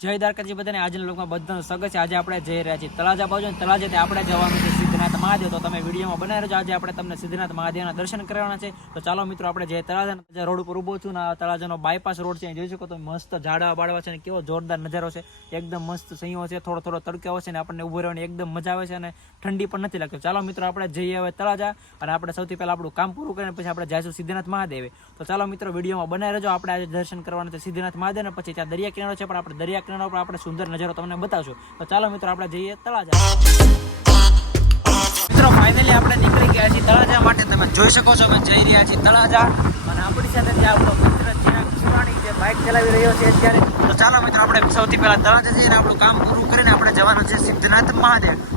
જય દ્વારકાજી બધાને. આજના લોકમાં બધાનું સ્વાગત છે. આજે આપણે જઈ રહ્યા છીએ તળાજા બાજુ તળાજા આપણે જવાનું છે સિદ્ધનાથ મહાદેવ, તો તમે વિડીયોમાં બનાવી રહ્યો આજે આપણે તમને સિદ્ધનાથ મહાદેવના દર્શન કરવાના છે. તો ચાલો મિત્રો, આપણે જે તળાજા રોડ ઉપર ઊભો છું ને તળાજાનો બાયપાસ રોડ છે. અહીં જોઈ શકો તો મસ્ત ઝાડવા બાળવા છે અને કેવો જોરદાર નજારો છે. એકદમ મસ્ત સંયો છે, થોડો થોડો તડકો છે ને આપણને ઊભો રહેવાની એકદમ મજા આવે છે અને ઠંડી પણ નથી લાગતી. ચાલો મિત્રો, આપણે જઈએ હવે તળાજા અને આપણે સૌથી પહેલાં આપણું કામ પૂરું કરીને પછી આપણે જઈશું સિદ્ધનાથ મહાદેવે. તો ચાલો મિત્રો, વિડીયોમાં બનાવી રહેજો આપણે આજે દર્શન કરવાના છે સિદ્ધનાથ મહાદેવ અને પછી ત્યાં દરિયા કિનારો છે, પણ આપણે દરિયા કિનારો પર આપણે સુંદર નજારો તમને બતાવશું. તો ચાલો મિત્રો, આપણે જઈએ તળાજા. ફાઇનલી આપણે નીકળી ગયા છીએ તળાજા માટે. તમે જોઈ શકો છો, અમે જઈ રહ્યા છીએ તળાજા. અને આપણી સાથે જે આપણો મિત્ર ચિરાગ શિવાણી જે બાઇક ચલાવી રહ્યો છે અત્યારે. તો ચાલો મિત્રો, આપણે સૌથી પહેલાં તળાજા જઈને આપણું કામ પૂરું કરીને આપણે જવાનું છે સિદ્ધનાથ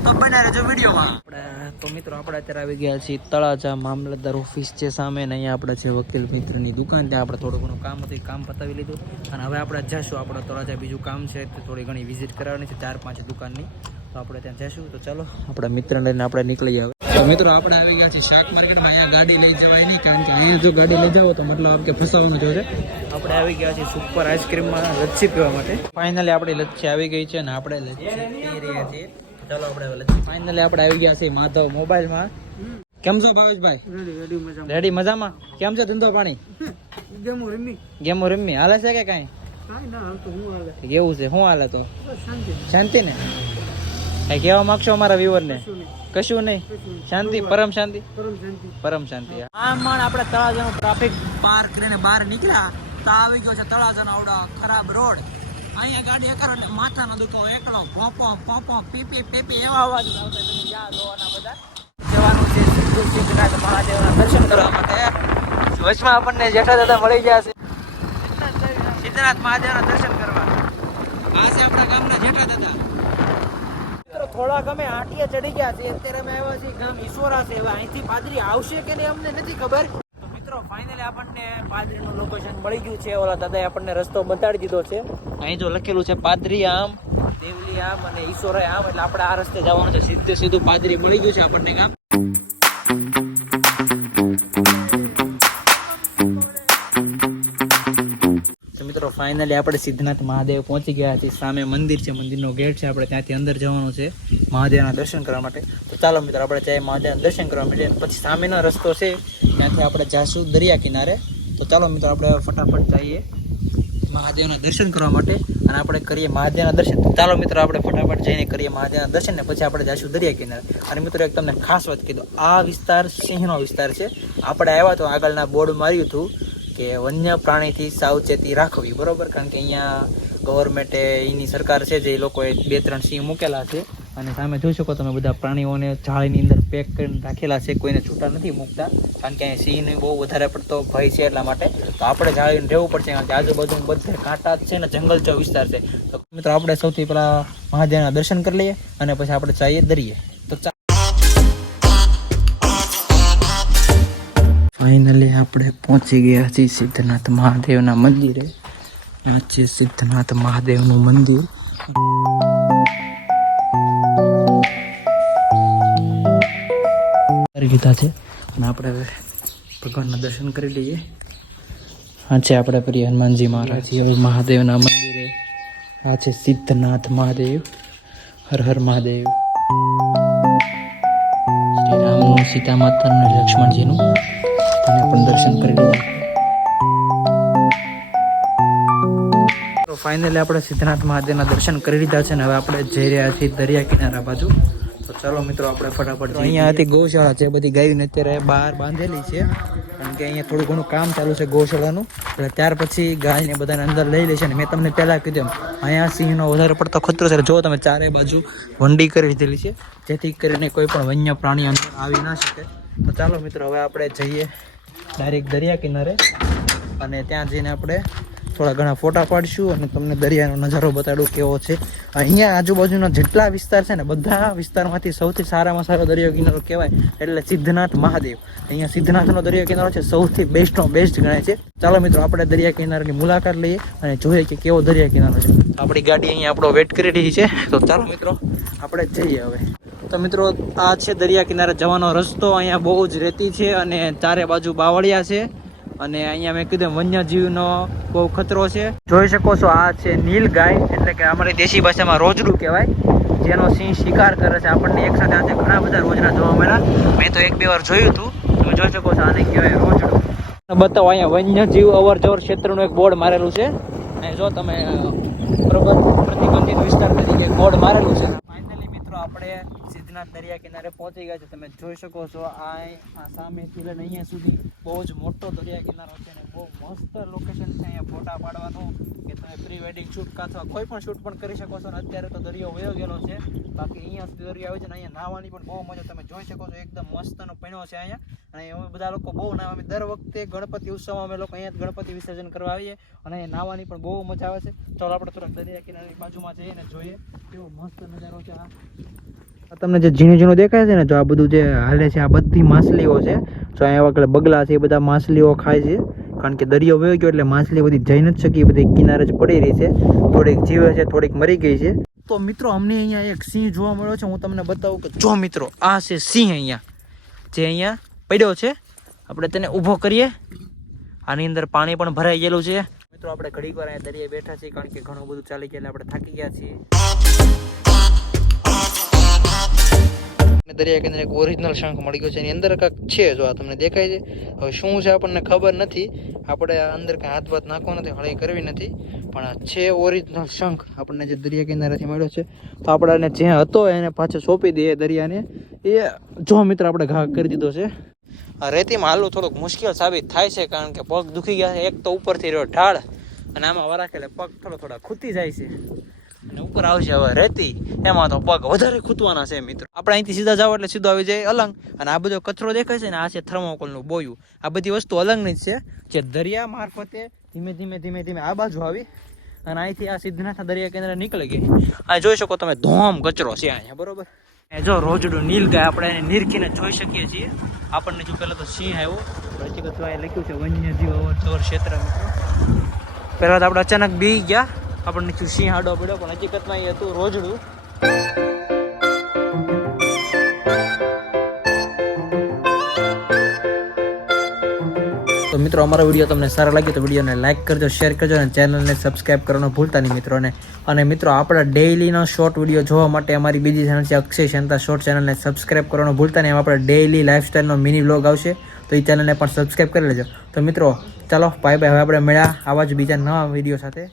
તો બને રહેજો વિડીયોમાં. આપણે, તો મિત્રો, આપણે અત્યારે આવી ગયા છીએ તળાજા મામલતદાર ઓફિસ છે સામે ને અહીંયા આપણે છે વકીલ મિત્રની દુકાન ત્યાં આપણે થોડું ઘણું કામ હતું કામ પતાવી લીધું. અને હવે આપણે જઈશું, આપણે તળાજા બીજું કામ છે, તો થોડી ઘણી વિઝિટ કરવાની છે, ચાર પાંચ દુકાનની. તો આપણે ત્યાં જઈશું. તો ચાલો, આપણા મિત્રને લઈને આપણે નીકળી આવે તો મિત્રો આપણે આવી ગયા છીએ શાક માર્કેટમાં. અહીંયા ગાડી લઈ જવાય નહીં કારણ કે અહીંયા જો ગાડી લઈ જાઓ તો મતલબ આપણે કે ફસાવાનું જોશે આપણે આવી ગયા છીએ સુપર આઈસ્ક્રીમમાં લચ્છી પીવા માટે. ફાઇનલી આપણી લચ્છી આવી ગઈ છે અને આપણે લચ્છી પી રહ્યા છીએ. ચાલો આપણે લચ્છી. ફાઇનલી આપણે આવી ગયા છીએ માધવ મોબાઈલમાં. કેમ છો ભાવેશભાઈ? રેડી મજામાં. કેમ છે ધંધો પાણી? ગેમો રમી. હાલે છે કે કાંઈ? કેવું છે. શું હાલે તો? શાંતિ. ને કઈ કહેવા માંગશો અમારા વ્યુઅર ને? કશું નહીં. શાંતિ પરમ શાંતિ? પરમ શાંતિ. આમ મણ આપણે તળાજાનો ટ્રાફિક પાર કરીને બહાર નીકળ્યા તો આવી ગયો છે તળાજાનો આવડો ખરાબ રોડ. અહીંયા ગાડી એકરો એટલે માથાનો દુખો એકલો પોપો પોપો પીપી પીપી એવા અવાજ આવતા તમે જ્યાં જોવાના બધા. જવાનું છે સિદ્ધ સિદ્ધનાથ મહાદેવના દર્શન કરવા માટે. વચમાં આપણને જેઠા દાદા મળી ગયા છે. સિદ્ધનાથ મહાદેવના દર્શન કરવા. આ છે આપણા ગામના જેઠા દાદા. થોડાક અમે આટીએ ચડી ગયા છે અત્યારે અમે આવ્યા છીએ ગામ ઈશ્વરા છે. હવે અહીંથી પાદરી આવશે કે નહીં અમને નથી ખબર. તો મિત્રો ફાઇનલી આપણને પાદરીનું લોકેશન મળી ગયું છે. ઓલા દાદાએ આપણને રસ્તો બતાડી દીધો છે. અહીં જો લખેલું છે પાદરી આમ, દેવલી આમ અને ઈશ્વરા આમ. એટલે આપણે આ રસ્તે જવાનું છે. સીધે સીધું પાદરી મળી ગયું છે આપણને ગામ. ફાઇનલી આપણે સિદ્ધનાથ મહાદેવ પહોંચી ગયા છીએ. સામે મંદિર છે, મંદિરનો ગેટ છે, આપણે ત્યાંથી અંદર જવાનું છે મહાદેવના દર્શન કરવા માટે. તો ચાલો મિત્રો, આપણે જાય મહાદેવના દર્શન કરવા માટે. પછી સામેનો રસ્તો છે, ત્યાંથી આપણે જાશું દરિયા કિનારે. તો ચાલો મિત્રો, આપણે ફટાફટ જઈએ મહાદેવના દર્શન કરવા માટે અને આપણે કરીએ મહાદેવના દર્શન. ચાલો મિત્રો, આપણે ફટાફટ જઈને કરીએ મહાદેવના દર્શન ને પછી આપણે જઈશું દરિયા કિનારે. અને મિત્રો, એક તમને ખાસ વાત કીધું આ વિસ્તાર સિંહનો વિસ્તાર છે. આપણે આવ્યા તો આગળના બોર્ડ માર્યું હતું. કે વન્ય પ્રાણીથી સાવચેતી રાખવી, બરાબર? કારણ કે અહીંયા ગવર્મેન્ટે એની સરકાર છે જે લોકોએ બે ત્રણ સિંહ મૂકેલા છે. અને સામે જોઈ શકો તમે બધા પ્રાણીઓને જાળીની અંદર પેક કરીને રાખેલા છે, કોઈને છૂટા નથી મૂકતા. કારણ કે અહીં સિંહને બહુ વધારે પડતો ભય છે એટલા માટે. તો આપણે જાળીને રહેવું પડશે આજુબાજુ બધે કાંટા છે ને જંગલ ચો વિસ્તાર છે. તો મિત્રો, આપણે સૌથી પહેલા મહાદેવના દર્શન કરી લઈએ અને પછી આપણે જઈએ દરિયે. ફાઇનલી આપણે પહોંચી ગયા છીએ સિદ્ધનાથ મહાદેવના મંદિરે. આ છે સિદ્ધનાથ મહાદેવનું મંદિર. ગીતા છે. અને આપણે ભગવાનના દર્શન કરી લઈએ. આ છે આપણે પ્રિય હનુમાનજી મહારાજ. હવે મહાદેવના મંદિરે. આ છે સિદ્ધનાથ મહાદેવ. હર હર મહાદેવ. શ્રી રામનું સીતા માતાનું લક્ષ્મણજીનું. તેને પણ દર્શન કરી લીધા. તો ફાઇનલી આપણે સિદ્ધનાથ મહાદેવના દર્શન કરી લીધા છે ને હવે આપણે જઈ રહ્યા છીએ દરિયા કિનારા બાજુ. તો ચાલો મિત્રો આપણે ફટાફટ અહીંયા હતી ગૌશાળા છે બધી ગાયને અત્યારે બહાર બાંધેલી છે. કારણ કે અહીંયા થોડું ઘણું કામ ચાલુ છે ગૌશાળાનું. એટલે ત્યાર પછી ગાયને બધાને અંદર લઈ લેશે ને. મેં તમને પહેલાં કીધું અહીંયા સિંહનો વધારે પડતો ખતરો છે. જો તમે ચારે બાજુ વંડી કરી દીધેલી છે જેથી કરીને કોઈ પણ વન્ય પ્રાણી અંદર આવી ના શકે. તો ચાલો મિત્રો હવે આપણે જઈએ. ડાયરેક્ટ દરિયા કિનારે. અને ત્યાં જઈને આપણે થોડા ઘણા ફોટા પાડીશું અને તમને દરિયાનો નજારો બતાડું કેવો છે. અહીંયા આજુબાજુના જેટલા વિસ્તાર છે ને, બધા વિસ્તારમાંથી સૌથી સારામાં સારો દરિયો કિનારો કહેવાય એટલે સિદ્ધનાથ મહાદેવ. અહીંયા સિદ્ધનાથનો દરિયા કિનારો છે, સૌથી બેસ્ટનો બેસ્ટ ગણાય છે. ચાલો મિત્રો, આપણે દરિયા કિનારાની મુલાકાત લઈએ અને જોઈએ કે કેવો દરિયા કિનારો છે. આપણી ગાડી અહીંયા આપણો વેટ કરી રહી છે. તો ચાલો મિત્રો, આપણે જઈએ હવે. તો મિત્રો, આ છે દરિયા કિનારે જવાનો રસ્તો. અહીંયા બહુ જ રેતી છે અને ચારે બાજુ બાવળિયા છે. અને અહીંયા મેં કીધું વન્યજીવનો બહુ ખતરો છે. જોઈ શકો છો, આ છે નીલ ગાય, એટલે કે અમારી દેશી ભાષામાં રોજડું કહેવાય, જેનો સિંહ શિકાર કરે છે. આપણને એક સાથે આજે ઘણા બધા રોજડા જોવા મળ્યા. મેં તો એક બે વાર જોયું હતું. તમે જોઈ શકો છો, આને કહેવાય રોજડું. બતાવો, અહીંયા વન્યજીવ અવર જવર ક્ષેત્રનું એક બોર્ડ મારેલું છે. અને જો તમે બરોબર પ્રતિબંધિત વિસ્તાર તરીકે બોર્ડ મારેલું છે. આપણે સિદ્ધનાથ દરિયા કિનારે પહોંચી ગયા છે. તમે જોઈ શકો છો, આ સામેથી લઈને અહીંયા સુધી બહુ જ મોટો દરિયા કિનારો છે અને બહુ મસ્ત લોકેશન છે. અહીંયા ફોટા પાડવાનું કે તમે પ્રી વેડિંગ શૂટ અથવા કોઈ પણ શૂટ પણ કરી શકો છો. અને અત્યારે તો દરિયો વયો ગયેલો છે. બાકી અહીંયા સુધી દરિયો આવે છે અને અહીંયા નાહવાની પણ બહુ મજા તમે જોઈ શકો છો. એકદમ મસ્તનો પીણો છે અહીંયા. અને અમે બધા લોકો બહુ અમે દર વખતે ગણપતિ ઉત્સવમાં અમે લોકો અહીંયા ગણપતિ વિસર્જન કરવા આવીએ અને અહીંયા નાહવાની પણ બહુ મજા આવે છે. ચાલો આપણે થોડાક દરિયા કિનારાની બાજુમાં જઈએ ને જોઈએ. કેવો મસ્ત નજારો છે આ. તમને જે ઝીણું ઝીણું દેખાય છે ને, જો આ બધું જે હાલે છે, આ બધી માછલીઓ છે, જો અહીંયા આગળ બગલા છે, એ બધા માછલીઓ ખાય છે. કારણ કે દરિયો વયો ગયો એટલે માછલી બધી જઈ નથી શકી, બધી કિનારે જ પડી રહી છે. થોડીક જીવે છે, થોડીક મરી ગઈ છે. તો મિત્રો, અમને અહીંયા એક સિંહ જોવા મળ્યો છે. હું તમને બતાવું કે, જો મિત્રો, આ છે સિંહ અહીંયા. જે અહીંયા પડ્યો છે. આપણે તેને ઊભો કરીએ. આની અંદર પાણી પણ ભરાઈ ગયેલું છે. મિત્રો, આપણે ઘડીક વાર અહીંયા દરિયે બેઠા છીએ, કારણ કે ઘણું બધું ચાલી ગયા આપણે થાકી ગયા છીએ. દરિયા કિનારે એક ઓરિજિનલ શંખ મળી ગયો છે. એની અંદર કાંક છે જો આ તમને દેખાય છે. હવે શું છે આપણને ખબર નથી. આપણે અંદર કાંઈ હાથ વાત નાખવો નથી હળી કરવી નથી. પણ આ છે ઓરિજિનલ શંખ આપણને જે દરિયા કિનારેથી મળ્યો છે. તો આપણે એને જે હતો એને પાછો સોંપી દઈએ દરિયાને. એ જો મિત્ર આપણે ઘા કરી દીધો છે. આ રેતીમાં હાલવું થોડુંક મુશ્કેલ સાબિત થાય છે કારણ કે પગ દુખી ગયા છે. એક તો ઉપરથી રહ્યો ઢાળ અને આમાં વરાખેલે પગ થોડો થોડા ખૂતી જાય છે. અને ઉપર આવશે હવે રેતી. એમાં તો પગ વધારે ખૂતવાના છે મિત્રો. આપણે અહીંથી સીધા જાવ એટલે સીધો આવી જાય અલંગ. અને આ બધો કચરો દેખાય છે ને, આ છે થર્મોકોલનું બોયું. આ બધી વસ્તુ અલંગની જ છે. જે દરિયા મારફતે ધીમે ધીમે ધીમે ધીમે આ બાજુ આવી અને અહીંથી આ સિદ્ધનાથના દરિયા કેન્દ્ર નીકળી ગઈ. આ જોઈ શકો તમે, ધોમ કચરો છે અહીંયા, બરોબર? જો રોજડું નીલ ગાય, આપણે એને નીરખીને જોઈ શકીએ છીએ. આપણને જો પહેલાં તો સિંહ આવ્યો. કચરો લખ્યું છે વન્યજીવ અવર ક્ષેત્ર, મિત્રો. પહેલાં તો આપણે અચાનક બી ગયા. આપણને ચૂસી હાડો પડ્યો, પણ હકીકતમાં એ હતું રોજડું. તો મિત્રો, અમારો વીડિયો તમને સારો લાગ્યો તો વિડીયોને લાઇક કરજો શેર કરજો અને ચેનલને સબસ્ક્રાઈબ કરવાનું ભૂલતા નહીં મિત્રોને અને મિત્રો, આપણા ડેઇલીનો શોર્ટ વીડિયો જોવા માટે અમારી બીજી ચેનલ છે અક્ષય શાંતા શોર્ટ ચેનલને સબસ્ક્રાઈબ કરવાનું ભૂલતા નહીં. આપણે ડેઇલી લાઇફસ્ટાઈલનો મિની વ્લોગ આવશે, તો એ ચેનલને પણ સબસ્ક્રાઈબ કરી લેજો. તો મિત્રો, ચાલો બાય બાય હવે આપણે મળ્યા આવા જ બીજા નવા વીડિયો સાથે.